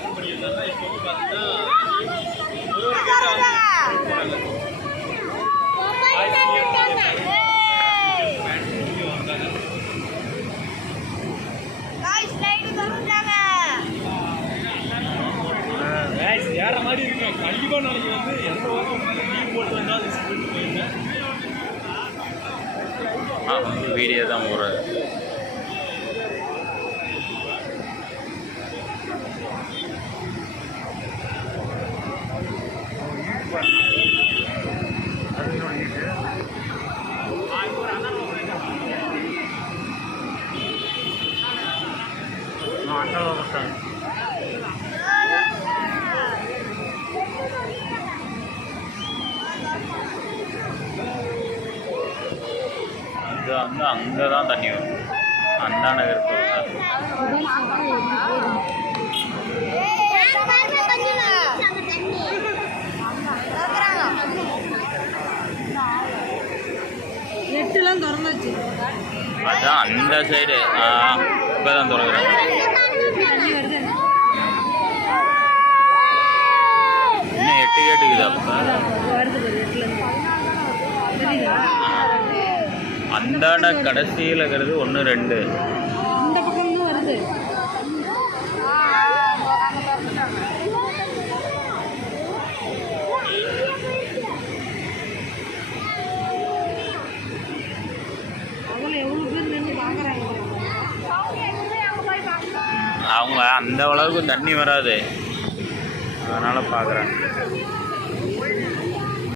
Open பண்ணியிருந்தாங்க. இப்போ வந்து பார்த்தீங்கன்னா ஒரு கேட்டு ஏற மாதிரி இருக்கேன். கண்டிப்பாக நாளைக்கு வந்து எந்த வாரம் லீவ் போட்டு வந்தாலும் சொல்லிட்டு போயிருந்தேன். வீடியோ தான் போடுறது. இது வந்து அங்கே தான் தண்ணி வரும். அண்ணா நகர் நெட்டுலாம் திறந்துச்சு. அதான் அந்த சைடு இப்போ தான் திறக்கிறேன். இன்னும் 8 கேட்டுக்குது. அப்போ அந்தாண்ட கடைசியில் இருக்கிறது 1 2 இந்த பக்கம் தான் வருது. அவங்க அந்த அளவுக்கு தண்ணி வராது, அதனால் பார்க்குறேன்.